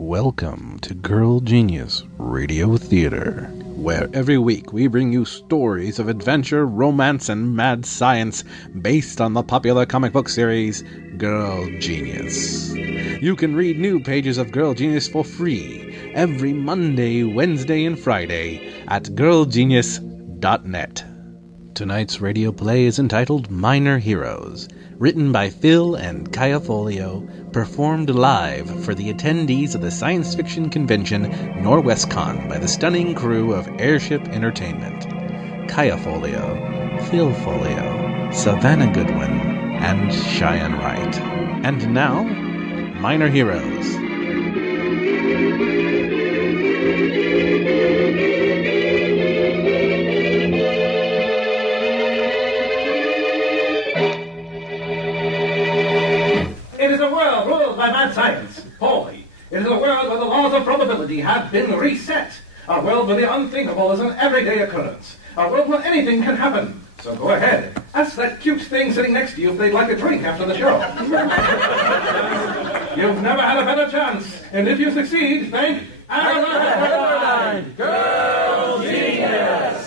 Welcome to Girl Genius Radio Theater, where every week we bring you stories of adventure, romance, and mad science based on the popular comic book series Girl Genius. You can read new pages of Girl Genius for free every Monday, Wednesday, and Friday at girlgenius.net. Tonight's radio play is entitled Minor Heroes, written by Phil and Kaya Folio, performed live for the attendees of the science fiction convention NorwestCon by the stunning crew of Airship Entertainment. Kaya Folio, Phil Folio, Savannah Goodwin, and Cheyenne Wright. And now, Minor Heroes. By mad science, Paulie. It is a world where the laws of probability have been reset. A world where the unthinkable is an everyday occurrence. A world where anything can happen. So go ahead. Ask that cute thing sitting next to you if they'd like a drink after the show. You've never had a better chance. And if you succeed, thank Girl Genius!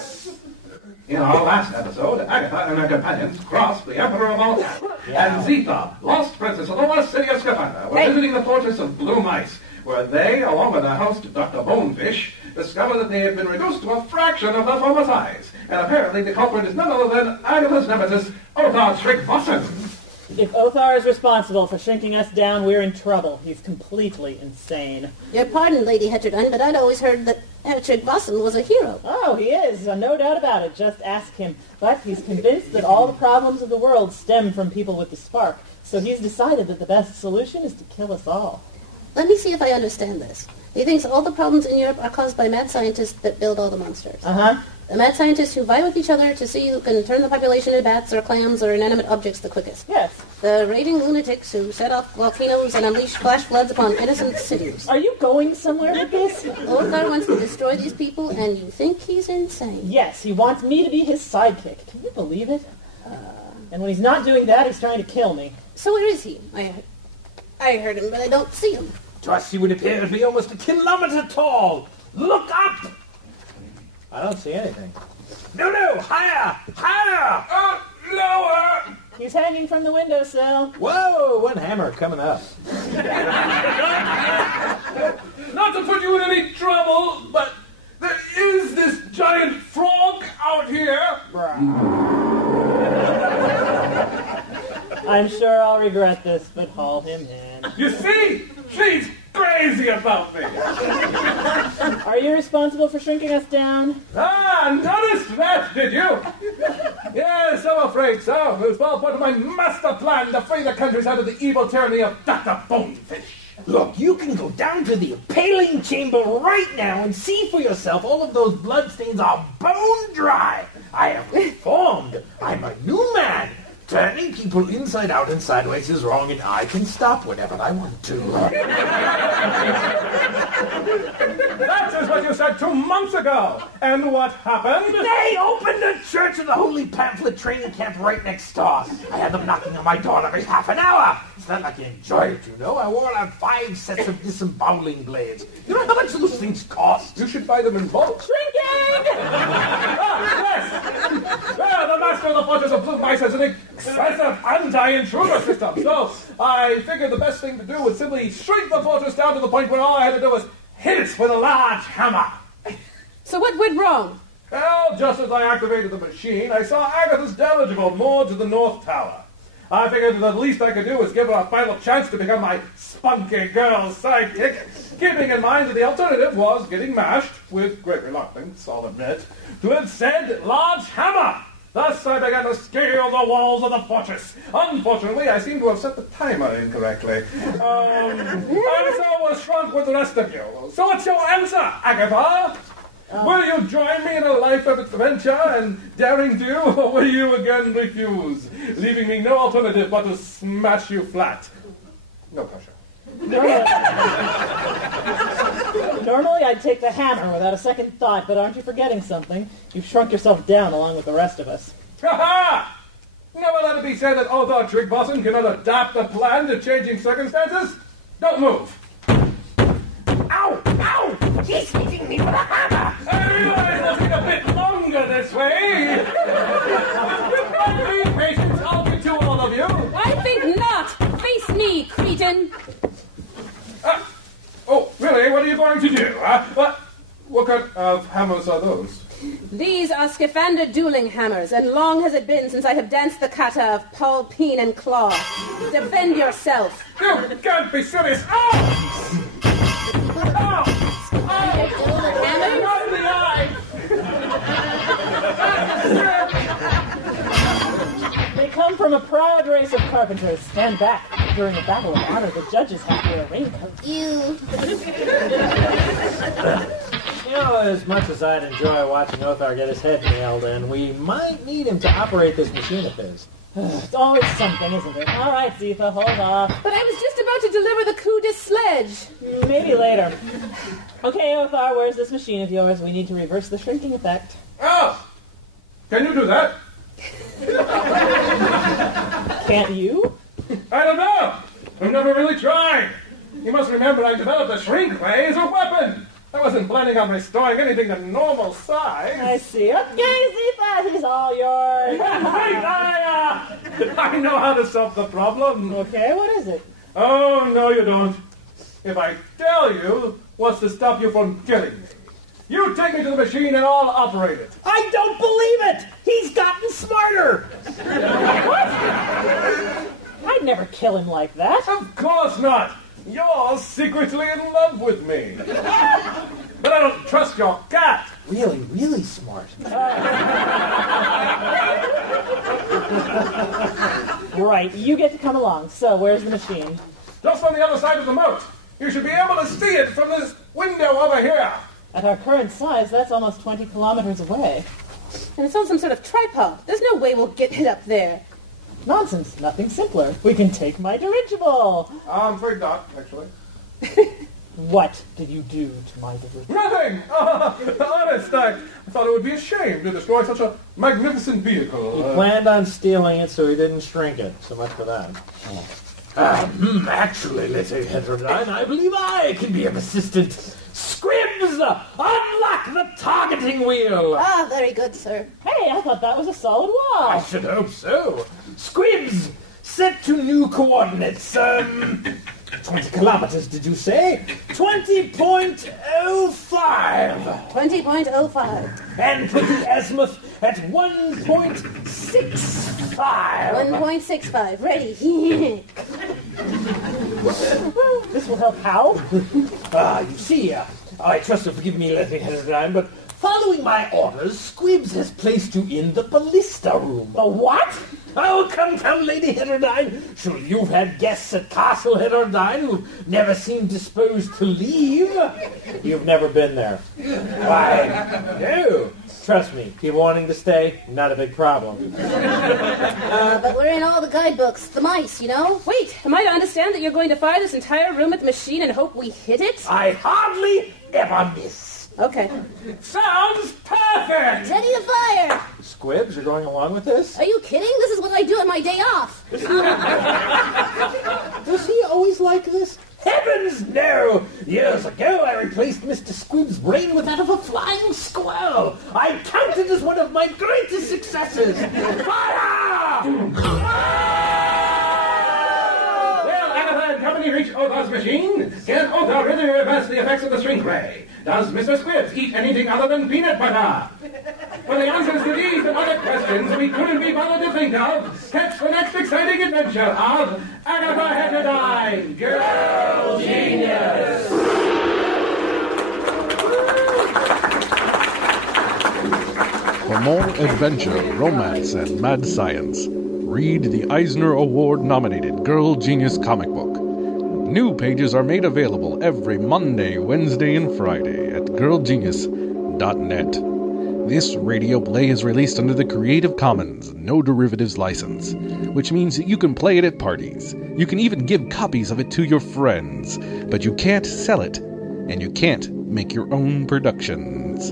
In our last episode, Agatha and her companions crossed the Emperor of all and Zitha, lost princess of the lost city of Scapanda, were visiting the fortress of Blue Mice, where they, along with their host, Dr. Bonefish, discovered that they had been reduced to a fraction of their former size. And apparently the culprit is none other than Agatha's nemesis, Othar Strickvossen. If Othar is responsible for shrinking us down, we're in trouble. He's completely insane. Your pardon, Lady Heterodine, but I'd always heard that Strickvossen was a hero. Oh, he is. No doubt about it. Just ask him. But he's convinced that all the problems of the world stem from people with the spark. So he's decided that the best solution is to kill us all. Let me see if I understand this. He thinks all the problems in Europe are caused by mad scientists that build all the monsters. Uh-huh. The mad scientists who vie with each other to see who can turn the population into bats or clams or inanimate objects the quickest. Yes. The raving lunatics who set off volcanoes and unleash flash floods upon innocent cities. Are you going somewhere with this? Othar wants to destroy these people, and you think he's insane. Yes, he wants me to be his sidekick. Can you believe it? And when he's not doing that, he's trying to kill me. So where is he? I heard him, but I don't see him. To us he would appear to be almost a kilometer tall. Look up! I don't see anything. No, higher! Higher! Lower! He's hanging from the windowsill. Whoa, one hammer coming up. Not to put you in any trouble, but there is this giant frog out here. I'm sure I'll regret this, but haul him in. You see? She's crazy about me. Are you responsible for shrinking us down? Noticed that, did you? Yes, I'm afraid so. It was all part of my master plan to free the countryside of the evil tyranny of Dr. Bonefish. Look, you can go down to the impaling chamber right now and see for yourself all of those bloodstains are bone dry. I have reformed. I'm a new man. Turning people inside out and sideways is wrong, and I can stop whenever I want to. That is what you said 2 months ago. And what happened? They opened a church in the Holy Pamphlet training camp right next door. I had them knocking on my door every half an hour. It's not like I enjoy it, you know. I wore out 5 sets of disemboweling blades. You know how much those things cost? You should buy them in bulk. Shrinking! Yes! Well, the master of the fortress of Blue Mice has an expensive anti-intruder system, so I figured the best thing to do was simply shrink the fortress down to the point where all I had to do was hit it with a large hammer. So what went wrong? Well, just as I activated the machine, I saw Agatha's dirigible moored to the North Tower. I figured that the least I could do was give her a final chance to become my spunky girl sidekick, keeping in mind that the alternative was getting mashed, with great reluctance, I'll admit, to have said large hammer. Thus I began to scale the walls of the fortress. Unfortunately, I seem to have set the timer incorrectly. And so was shrunk with the rest of you. So what's your answer, Agatha? Will you join me in a life of adventure and daring do, or will you again refuse, leaving me no alternative but to smash you flat? No pressure. Normally I'd take the hammer without a second thought, but aren't you forgetting something? You've shrunk yourself down along with the rest of us. Ha-ha! Never let it be said that Othar Strickvossen cannot adapt a plan to changing circumstances. Don't move. He's hitting me with a hammer! I realize it'll take a bit longer this way. But be patient, I'll get to all of you. I think not! Face me, cretin! Oh, really? What are you going to do? What kind of hammers are those? These are Scaphander dueling hammers, and long has it been since I have danced the kata of Paul, Peen, and Claw. Defend yourself. You can't be serious. Oh! Oh! Hammer? Not in the eye! They come from a proud race of carpenters. Stand back. During a battle of honor, the judges have to wear raincoats. You. You know, as much as I'd enjoy watching Othar get his head nailed in, we might need him to operate this machine of his. It's always something, isn't it? All right, Zifa, hold off. But I was just about to deliver the coup de sledge. Maybe later. Okay, Othar, where's this machine of yours? We need to reverse the shrinking effect. Oh! Can you do that? Can't you? I don't know. I've never really tried. You must remember I developed the shrink ray as a weapon. I wasn't planning on restoring anything to normal size. I see. Okay, Zifa, he's all yours. I know how to solve the problem. Okay, what is it? Oh, no, you don't. If I tell you, what's to stop you from killing me? You take me to the machine and I'll operate it. I don't believe it! He's gotten smarter! I'd never kill him like that. Of course not. You're secretly in love with me. But I don't trust your cat. Really, really smart. Right, you get to come along. So, where's the machine? Just on the other side of the moat. You should be able to see it from this window over here. At our current size, that's almost 20 kilometers away. And it's on some sort of tripod. There's no way we'll get it up there. Nonsense, nothing simpler. We can take my dirigible. I'm afraid not, actually. What did you do to my dirigible? Nothing! Honest, I thought it would be a shame to destroy such a magnificent vehicle. He planned on stealing it, so he didn't shrink it. So much for that. Actually, Lady Heterodyne, I believe I can be of assistance. Scribs, unlock the targeting wheel. Ah, very good, sir. Hey, I thought that was a solid I wall. should hope so. Scribs, set to new coordinates. 20 kilometers, did you say? 20.05. 20.05. And put the azimuth at 1.65. 1.65. Ready. This will help how? You see, I trust you'll forgive me, Lady Heterodyne, but following my orders, Squibs has placed you in the ballista room. The what? Oh, come, Lady Heterodyne. Sure, you've had guests at Castle Heterodyne who've never seemed disposed to leave. You've never been there. Why, no. Trust me, people wanting to stay, not a big problem. But we're in all the guidebooks. The mice, you know? Wait, am I to understand that you're going to fire this entire room at the machine and hope we hit it? I hardly ever miss. Okay. Sounds perfect! Ready to fire! Squibs, you're going along with this? Are you kidding? This is what I do on my day off. Was he always like this? Heavens, no! Years ago, I replaced Mr. Squib's brain with that of a flying squirrel. I count it as one of my greatest successes. Fire! Well, Agatha and company reach Othar's machine. Can Othar really reverse the effects of the shrink ray? Does Mr. Squibs eat anything other than peanut butter? For the answers to these and other questions we couldn't be bothered to think of, catch the next exciting adventure of Agatha Heterodyne, Girl Genius! For more adventure, romance, and mad science, read the Eisner Award-nominated Girl Genius comic book. New pages are made available every Monday, Wednesday, and Friday at girlgenius.net. This radio play is released under the Creative Commons No Derivatives license, which means that you can play it at parties. You can even give copies of it to your friends, but you can't sell it, and you can't make your own productions.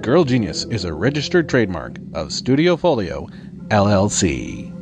Girl Genius is a registered trademark of Studio Folio, LLC.